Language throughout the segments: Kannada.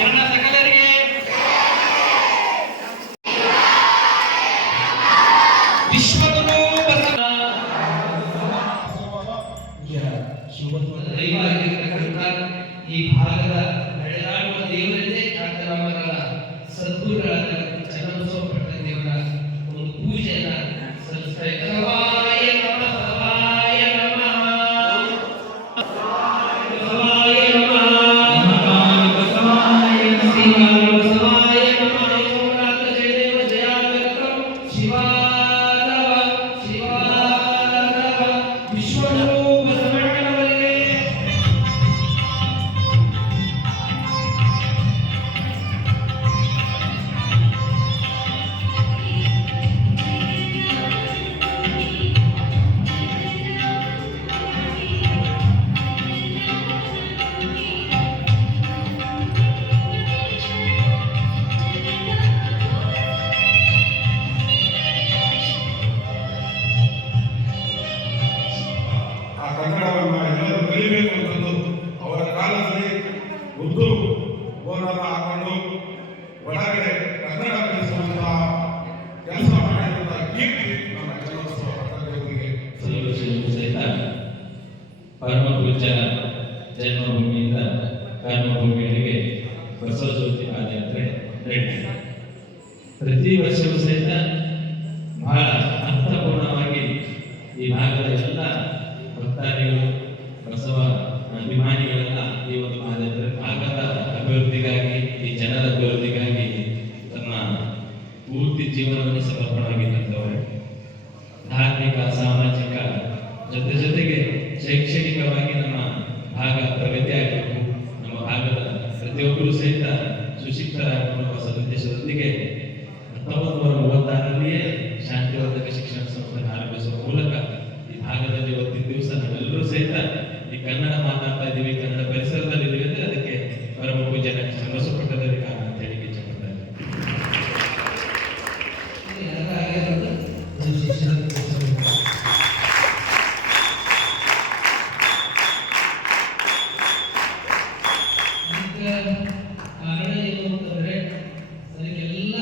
ಶರಣ ಸಕಲರಿಗೆ ವಿಶ್ವಗುರು ದೈವವಾಗಿರ್ತಕ್ಕಂಥ ಈ ಭಾಗದ ನಡೆದಾಡುವ ದೇವರನ್ನೇ ಖ್ಯಾತರಾಮರ ಸದ್ಗುರುಗಳಾದ ಚನ್ನಬಸವ ಪಟ್ಟಣ ದೇವರ ಒಂದು ಪೂಜೆಯನ್ನ ಸಲ್ಲಿಸ್ತಾ ಇದ್ದಾರೆ. ಅವರ ಕಾಲದಲ್ಲಿ ಉರ್ದು ಬೋರ್ಡನ್ನು ಹಾಕೊಂಡು ಒಳಗಡೆ ಕನ್ನಡ ಕಲಿಸುವಂತಹ ಕೆಲಸ ಮಾಡಿದಂತಹ ಕೀರ್ತಿ ನಮ್ಮ ಚನ್ನಬಸವ ಪಟ್ಟಣದೇವರಿಗೆ ಸಹಿತ ಪರಮ ಪೂಜ್ಯ ಜನ್ಮಭೂಮಿಯಿಂದ ಕರ್ಮಭೂಮಿಯವರಿಗೆ ಬಸವ ಜ್ಯೋತಿ ಪಾದಯಾತ್ರೆ ನಡೆಯುತ್ತದೆ. ಪ್ರತಿ ವರ್ಷವೂ ಸಹಿತ ಬಹಳ ಅರ್ಥಪೂರ್ಣವಾಗಿ ಈ ಭಾಗದ ಎಲ್ಲ ಭಕ್ತಾದಿಗಳು ಬಸವ ಅಭಿಮಾನಿಗಳೆಲ್ಲ ಈ ಒಂದು ಭಾಗದ ಅಭಿವೃದ್ಧಿಗಾಗಿ ಈ ಜನರ ಅಭಿವೃದ್ಧಿಗಾಗಿ ತಮ್ಮ ಪೂರ್ತಿ ಜೀವನವನ್ನು ಸಮರ್ಪಣವಾಗಿದ್ದಂಥವರು. ಧಾರ್ಮಿಕ ಸಾಮಾಜಿಕ ಜೊತೆಗೆ ಶೈಕ್ಷಣಿಕವಾಗಿ ನಮ್ಮ ಭಾಗ ಪ್ರಗತಿ ಆಗಬೇಕು, ನಮ್ಮ ಭಾಗದ ಪ್ರತಿಯೊಬ್ಬರು ಸಹಿತ ಸುಶಿಕ್ಷರಾಗುವ ಸದುದ್ದೇಶದೊಂದಿಗೆ 1936ರಲ್ಲಿಯೇ ಶಾಂತಿವರ್ಧಕ ಶಿಕ್ಷಣ ಸಂಸ್ಥೆ ಆರಂಭಿಸುವ ಮೂಲಕ ಈ ಭಾಗದಲ್ಲಿ ಇವತ್ತಿನ ದಿವಸ ನಾವೆಲ್ಲರೂ ಸಹಿತ ಈ ಕನ್ನಡ ಮಾತಾಡ್ತಾ ಇದ್ದೀವಿ, ಕನ್ನಡ ಪರಿಸರದಲ್ಲಿ ಇದ್ದೀವಿ ಅಂದ್ರೆ ಅದಕ್ಕೆ ಪರಮ ಪೂಜ್ಯ ಚನ್ನಬಸವ ಪಟ್ಟಣದಲ್ಲಿ ಕಾರಣ ಅಂತ ಹೇಳಿ ಇಚ್ಛೆಪಡ್ತಾ ಕಾರಣ ಏನು ಅಂತಂದ್ರೆ ಅದಕ್ಕೆಲ್ಲ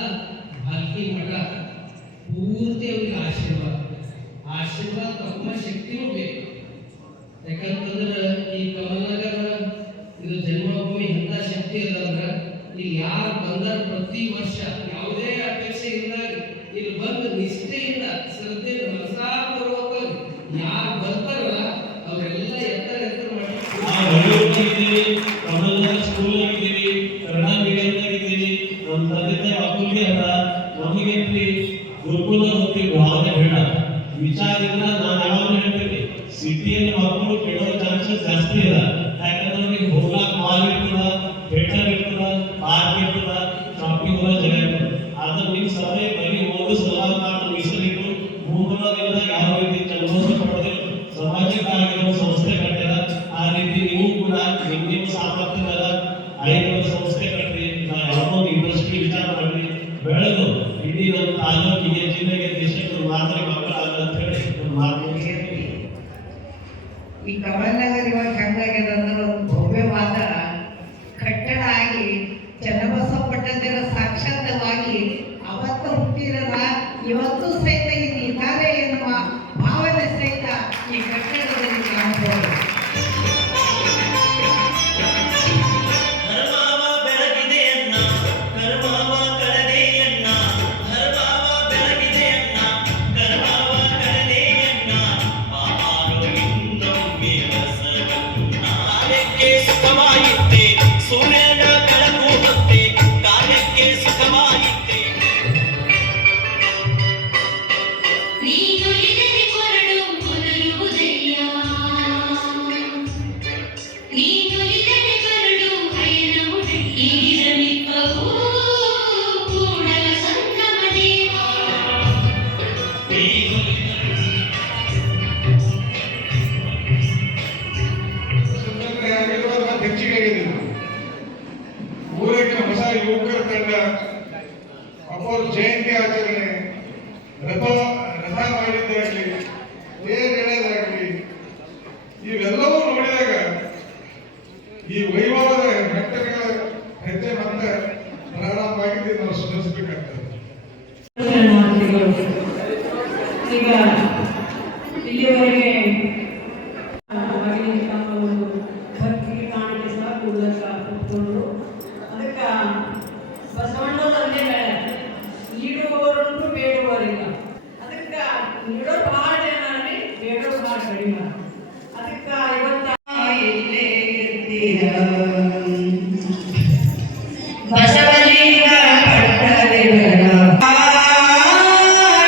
ಬಾಲ್ಕಿ ಮಠ ಪೂರ್ತಿ ಅವ್ರಿಗೆ ಆಶೀರ್ವಾದ ತಮ್ಮ ಶಕ್ತಿನೂ ಬೇಕು. ಯಾಕಂತಂದ್ರೆ ಈ ಕಮಲನಗರ ಇದು ಜನ್ಮಭೂಮಿ ಎಂತ ಶಕ್ತಿ ಅದಂದ್ರ ಇಲ್ಲಿ ಯಾರು ಬಂದಾರ ಪ್ರತಿ ವರ್ಷ ಯಾವುದೇ ಅಪೇಕ್ಷೆ ಇಲ್ಲದಾಗ ಇಲ್ಲಿ ಬಂದು ನಿಷ್ಠೆಯಿಂದ ಶ್ರದ್ಧೆ ಮನಸಾಪೂರ್ವಕವಾಗಿ ಯಾರು ಬರ್ತಾರಲ್ಲ ಅವರೆಲ್ಲ ಎತ್ತರ ಮಾಡಿ ಕಮಲನಗರ ಸ್ಕೂಲ್ ಆಗಿದ್ದೀವಿ, ಕನ್ನಡ ಮೀಡಿಯಂ ಆಗಿದ್ದೀವಿ. ನಮ್ಮ ತಂದೆ ಅಪ್ಪುಗೆ ಅದ ನಮಗೆ ಗುರುಕುಲ ಹೋಗಿ ಭಾವನೆ ಬೇಡ ವಿಚಾರದಿಂದ ನಾನು ಯಾವಾಗಲೂ ಹೇಳ್ತೀನಿ, ಸಿಟಿಯಲ್ಲಿ ಮಕ್ಕಳು ಕೆಡೋ ಚಾನ್ಸಸ್ ಜಾಸ್ತಿ ಇಲ್ಲ. ಯಾಕಂದ್ರೆ ಅವ್ರಿಗೆ ಹೋಗ್ಲಾಕ ಮಾಲ್ ಇರ್ತದ, ಥಿಯೇಟರ್ ಇರ್ತದ, ಪಾರ್ಕ್ ಇರ್ತದ, ಶಾಪಿಂಗ್ ಹೋಗೋ ಜಾಗ ಇರ್ತದ. ಆದ್ರೆ ನಿಮ್ಮ ಸಭೆ ಬರೀ ಓದು ಸಲಹಾ ಮಾಡಿ ಮೀಸಲಿಟ್ಟು ಮುಂಬರೋದ್ರಿಂದ ಯಾವ ರೀತಿ ಚನ್ನಬಸವ ಪಟ್ಟಣ ಸಾಮಾಜಿಕ ಆಗಿರೋ ಸಂಸ್ಥೆ ಕಟ್ಟಿದ ಆ ರೀತಿ ನೀವು ಕೂಡ ನಿಮ್ಮ ಸಾಮರ್ಥ್ಯದ 5 ಸಂಸ್ಥೆ ಕಟ್ಟಿ ಯಾವುದೋ ಇಂಡಸ್ಟ್ರಿ ವಿಚಾರ ಮಾಡಿ ಬೆಳೆದು ಇಡೀ ನಮ್ಮ ತಾಲೂಕಿಗೆ ಜಿಲ್ಲೆಗೆ ದೇಶಕ್ಕೆ ಮಾದರಿ ಮಕ್ಕಳಾಗಲ್ಲ ಅಂತ ಹೇಳಿ ಮಾತು. ಈ ಕಮಲನಗರ ಇವಾಗ ಹೆಂಗಾಗಿದೆ ಅಂದ್ರೆ ಒಂದು ಭವ್ಯವಾದ ಕಟ್ಟಡ ಆಗಿ ಚನ್ನಬಸವ ಪಟ್ಟಣದ ಸಾಕ್ಷಾತ್ವಾಗಿ ಅವತ್ತು ಹುಟ್ಟಿರಲ್ಲ ಇವತ್ತು ಸಹಿತ ಈ ನಿರ್ಧಾರ ಎನ್ನುವ ಭಾವನೆ ಸಹಿತ ಈ ಕಟ್ಟಡದಲ್ಲಿ ಕಾಣಬಹುದು. ಯುವಕರ ತಂಡ ಅಪ್ಪರ ಜಯಂತಿ ಆಚರಣೆ, ರಥ ಮಾಡಿದ್ದಾಗಲಿ, ತೇರು ಎಳೆದಾಗಲಿ, ಇವೆಲ್ಲವೂ ನೋಡಿದಾಗ ಈ ವೈಭವದ ಹೆಜ್ಜೆ ರೀತಿ ನಾವು ಸ್ಮರಿಸಬೇಕಾಗ್ತದೆ. ಈಗ ಇಲ್ಲಿವರೆಗೆ ತಮ್ಮ ಒಂದು ಭಕ್ತಿ ಕಾಣಿಕೆ ಸಹ ಕೂಡಲಕ್ಕ ಕೂತ್ಕೊಂಡ್ರು. ಅದಕ್ಕೆ ಬಸವಣ್ಣವ್ರು ಅಂದೇ ಬೇಡ, ನೀಡುವವರನ್ನು ಬೇಡುವವರಿಲ್ಲ. ಅದಕ್ಕೆ ನೀಡೋರು ಭಾಳ ಜನ ಅಲ್ಲಿ, ಬೇಡೋರು ಭಾಳ ಕಡಿಮೆ. ಅದಕ್ಕೆ ಇವತ್ತ ಇಲ್ಲೇ ಇರ್ತೀರ ಬಸವಲಿಂಗ ಪಟ್ಟದೇವರ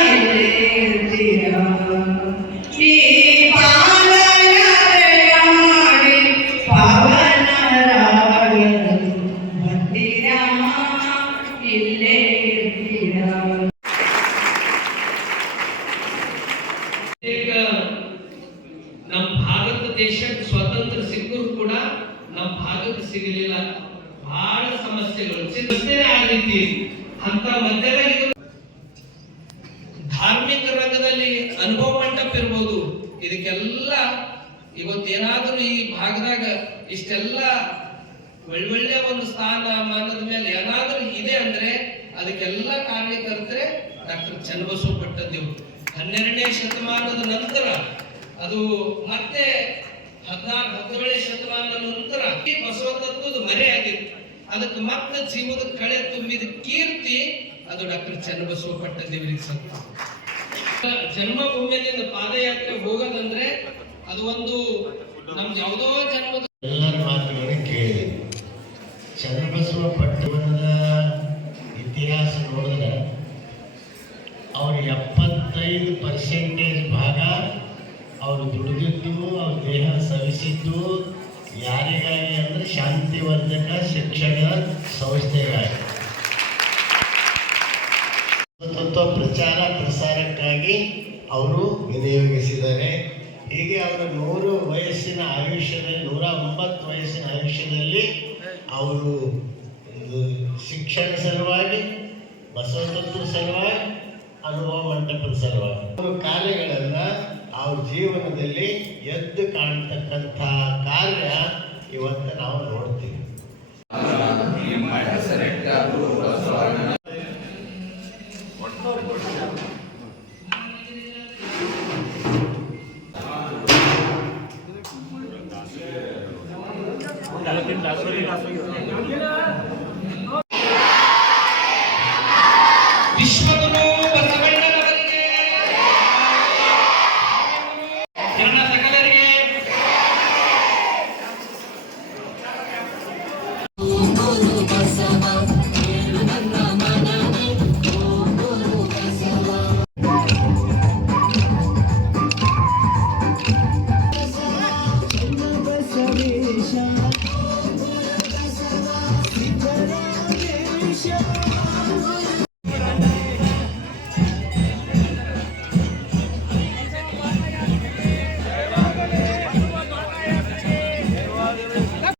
ಇಲ್ಲೇ ಇರ್ತೀರ ಈ ಪಾಲನಯ ಮಾಡಿ ಪಾವನರಾಗಲು ಬಂದಿರ ಇಲ್ಲೇ ಇರ್ತೀರ. ಈಗ ನಮ್ಮ ಭಾರತ ದೇಶಕ್ಕೆ ಸ್ವಾತಂತ್ರ್ಯ ಸಿಕ್ಕರೂ ಕೂಡ ನಮ್ಮ ಭಾಗಕ್ಕೆ ಸಿಗಲಿಲ್ಲ. ಬಹಳ ಸಮಸ್ಯೆಗಳು ಚಿಂತನೆ ಆಗೈತಿ ಅಂತ ಮಧ್ಯದಾಗ ಧಾರ್ಮಿಕ ರಂಗದಲ್ಲಿ ಅನುಭವ ಮಂಟಪ ಇರ್ಬೋದು. ಇದಕ್ಕೆಲ್ಲ ಇವತ್ತೇನಾದ್ರೂ ಈ ಭಾಗದಾಗ ಇಷ್ಟೆಲ್ಲ ಒಳ್ಳೊಳ್ಳೆ ಒಂದು ಸ್ಥಾನಮಾನದ ಮೇಲೆ ಏನಾದ್ರೂ ಇದೆ ಅಂದ್ರೆ ಅದಕ್ಕೆಲ್ಲ ಕಾರಣಕರ್ತರೆ ಡಾಕ್ಟರ್ ಚನ್ನಬಸವ ಪಟ್ಟದೇವರು. 12ನೇ ಶತಮಾನದ ನಂತರ ಅದು ಮತ್ತೆ 17ನೇ ಶತಮಾನದ ನಂತರ ಈ ಬಸವ ತತ್ವದ ಮರೆ ಆಗಿತ್ತು. ಅದಕ್ಕೆ ಮತ್ತೆ ಜೀವದ ಕಳೆ ತುಂಬಿದ ಕೀರ್ತಿ ಅದು ಡಾಕ್ಟರ್ ಚನ್ನಬಸವ ಪಟ್ಟದೇವರಿಗೆ ಸತ್ತ. ಜನ್ಮಭೂಮಿಯಿಂದ ಪಾದಯಾತ್ರೆ ಹೋಗೋದಂದ್ರೆ ಅದು ಒಂದು ನಮ್ದು ಯಾವುದೋ ಜನ್ಮದ ಎಲ್ಲರ ಮಾತುಗಳನ್ನು ಕೇಳಿದೆ. ಚನ್ನಬಸವ ಪಟ್ಟಣದ ಇತಿಹಾಸ ನೋಡಿದ್ರೆ ಅವ್ರ 75% ಭಾಗ ಅವರು ದುಡಿದಿದ್ದು, ಅವ್ರ ದೇಹ ಸವಿಸಿದ್ದು ಯಾರಿಗಾಗಿ ಅಂದರೆ ಶಾಂತಿವರ್ಧಕ ಶಿಕ್ಷಣ ಸಂಸ್ಥೆಗಾಗಿ, ತತ್ವ ಪ್ರಚಾರ ಪ್ರಸಾರಕ್ಕಾಗಿ ಅವರು ವಿನಿಯೋಗಿಸಿದ್ದಾರೆ. ಹೀಗೆ ಅವರ 100 ವಯಸ್ಸಿನ ಆಯುಷ್ಯದಲ್ಲಿ 109 ವಯಸ್ಸಿನ ಆಯುಷ್ಯದಲ್ಲಿ ಅವರು ಶಿಕ್ಷಣ ಸಲುವಾಗಿ, ಬಸವ ತತ್ವ ಸಲುವಾಗಿ, ಅನುಭವ ಮಂಟಪದ ಸಲುವಾಗಿ ಅವರು ಕಾರ್ಯಗಳನ್ನು ಅವ್ರ ಜೀವನದಲ್ಲಿ ಎದ್ದು ಕಾಣ್ತಕ್ಕಂಥ ಕಾರ್ಯ ಇವತ್ತು ನಾವು ನೋಡ್ತೀವಿ.